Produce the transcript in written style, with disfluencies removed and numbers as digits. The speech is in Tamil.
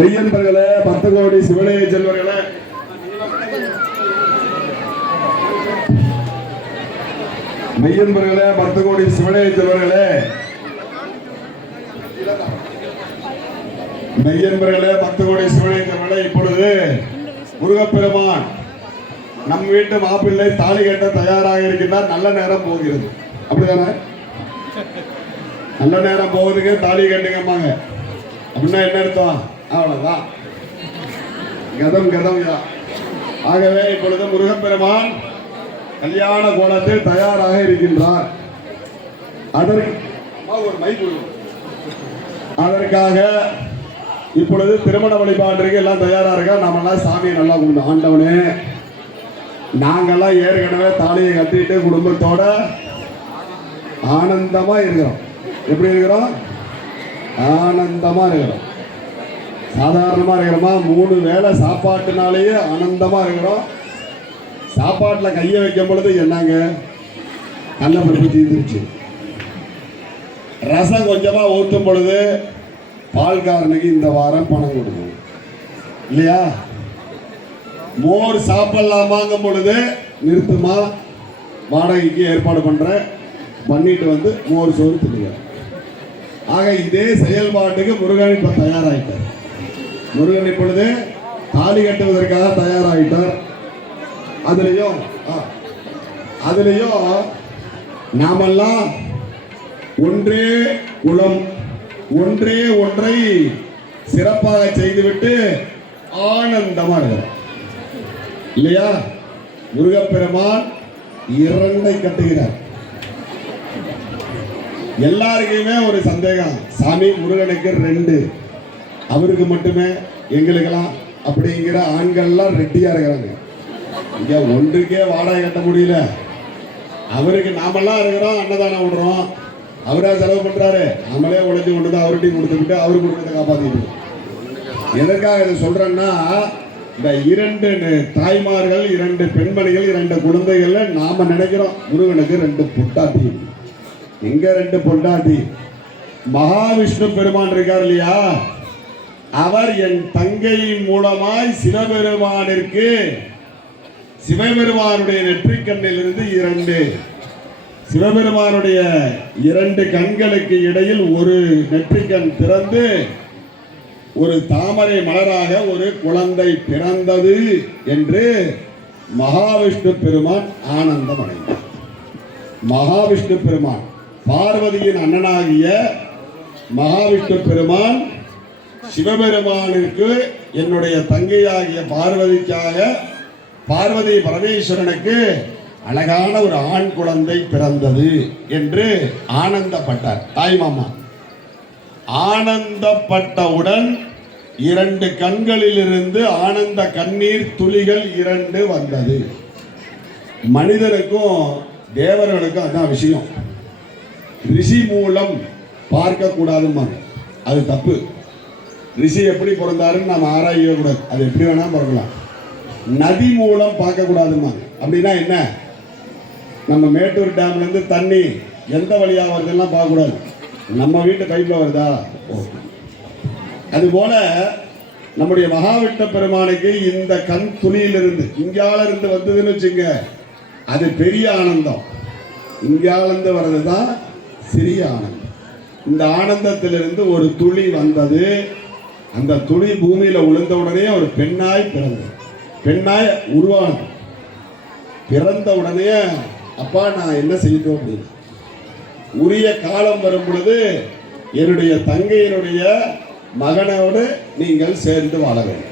மெய்யன்பர்களே, 10 கோடி சிவனைய செல்வர்களே, மெய்யன்பர்களே, 10 கோடி சிவனைய செல்வர்களே, மெய்யன்பர்களே, 10 கோடி சிவனைய செல்வர்களே, இப்பொழுது முருகப்பெருமான் நம் வீட்டு மாப்பிள்ளை தாலி கட்ட தயாராக இருக்கின்றார். நல்ல நேரம் போகிறது, அப்படிதானே? நல்ல நேரம் போகுதுங்க, தாலி கட்டுங்கம்மாங்க. அப்படின்னா என்ன அர்த்தம்? அவ்வளவுதான், கதம் கதம். ஆகவே இப்பொழுது முருகப்பெருமான் கல்யாண கோலத்தில் தயாராக இருக்கின்றார். அதற்காக இப்பொழுது திருமண வழிபாட்டிற்கு எல்லாம் தயாரா இருக்கா. நாமெல்லாம் சாமியை நல்லா கும்பிடும். ஆண்டவனே, நாங்கெல்லாம் ஏற்கனவே தாலியை கட்டிட்டு குடும்பத்தோட ஆனந்தமா இருக்கிறோம். எப்படி இருக்கிறோம்? ஆனந்தமா இருக்கிறோம். சாதாரணமா இருக்கிறோமா? 3 வேளை சாப்பாட்டுனாலேயே ஆனந்தமா இருக்கிறோம். சாப்பாட்டுல கையை வைக்கும் பொழுது என்னங்க, நல்ல பருப்பு தீர்ந்துருச்சு. ரசம் கொஞ்சமா ஊற்றும் பொழுது பால்காரனுக்கு இந்த வாரம் பணம் கொடுக்கணும் இல்லையா? மோர் சாப்பிடலாமாங்கும் பொழுது நிறுத்துமா, வாடகைக்கு ஏற்பாடு பண்ணிட்டு வந்து மோர் சோறு தின்னுங்க. ஆக இதே செயல்பாட்டுக்கு முருகன் இப்ப தயாராகிட்டார். முருகன் இப்பொழுது தாலி கட்டுவதற்காக தயாராகிட்டார். அதுலயும் நாமெல்லாம் ஒன்றே குலம், ஒன்றே ஒன்றை சிறப்பாக செய்துவிட்டு ஆனந்தமா இருக்கிறோம் இல்லையா? முருகப்பெருமான் 2 கட்டுகிறார். எல்லாருக்குமே ஒரு சந்தேகம், சாமி முருகனுக்கு 2, அவருக்கு மட்டுமே, எங்களுக்கெல்லாம் அப்படிங்கிற ஆண்கள்லாம் ரெட்டியா இருக்கிறாங்க. இங்க ஒன்றுக்கே வாடகை கட்ட முடியல. அவருக்கு நாமெல்லாம் இருக்கிறோம், அன்னதானம் விடுறோம், அவரா செலவு பண்றாரு, நம்மளே உழைச்சி கொண்டு தான் அவர்கிட்டையும் கொடுத்துக்கிட்டு அவரு குடும்பத்தை காப்பாத்திட்டு. எதற்காக இதை சொல்றேன்னா, இந்த 2 தாய்மார்கள், 2 பெண்மணிகள், 2 குழந்தைகள்ல நாம நினைக்கிறோம் முருகனுக்கு 2 பொட்டாட்டி. எங்க 2 பொட்டாட்டி? மகாவிஷ்ணு பெருமான் இருக்கார் இல்லையா, அவர் என் தங்கை மூலமாய் சிவபெருமானிற்கு, சிவபெருமானுடைய நெற்றிக்கண்ணில் இருந்து 2, சிவபெருமானுடைய 2 கண்களுக்கு இடையில் ஒரு நெற்றிக்கண் திறந்து ஒரு தாமரை மலராக ஒரு குழந்தை பிறந்தது என்று மகாவிஷ்ணு பெருமான் ஆனந்தம் அடைந்தார். மகாவிஷ்ணு பெருமான், பார்வதியின் அண்ணனாகிய மகாவிஷ்ணு பெருமான் சிவபெருமானுக்கு என்னுடைய தங்கையாகிய பார்வதிக்காக, பார்வதி பரமேஸ்வரனுக்கு அழகான ஒரு ஆண் குழந்தை பிறந்தது என்று ஆனந்தப்பட்டார் தாய்மாமா. ஆனந்தப்பட்டவுடன் 2 கண்களிலிருந்து ஆனந்த கண்ணீர் துளிகள் 2 வந்தது. மனிதனுக்கும் தேவர்களுக்கும் அதான் விஷயம். ரிஷி மூலம் பார்க்க கூடாதும்பாங்க, அது தப்பு. ரிஷி எப்படி பிறந்தாருன்னு நம்ம ஆராய கூடாது, அது எப்படி வேணா பிறக்கலாம். நதி மூலம் பார்க்க கூடாதும்பாங்க. அப்படின்னா என்ன? நம்ம மேட்டூர் டேம்ல இருந்து தண்ணி எந்த வழியா வருதுலாம் பார்க்க கூடாது, நம்ம வீட்டு பைப்ல வருதா. அதுபோல நம்முடைய மகாவிஷ்ணு பெருமானுக்கு இந்த கண் துணியிலிருந்து இங்கால இருந்து வந்ததுன்னு வச்சுங்க, அது பெரிய ஆனந்தம். இங்கால இருந்து வர்றதுதான் சிறிய ஆனந்தம். இந்த ஆனந்தத்திலிருந்து ஒரு துளி வந்தது. அந்த துளி பூமியில விழுந்த உடனே ஒரு பெண்ணாய் பிறந்தது, பெண்ணாய் உருவானது. பிறந்த உடனே அப்பா நான் என்ன செய்யட்டும் அப்படின்னு, உரிய காலம் வரும் பொழுது என்னுடைய தங்கையினுடைய மகனோடு நீங்கள் சேர்ந்து வாழ வேண்டும்.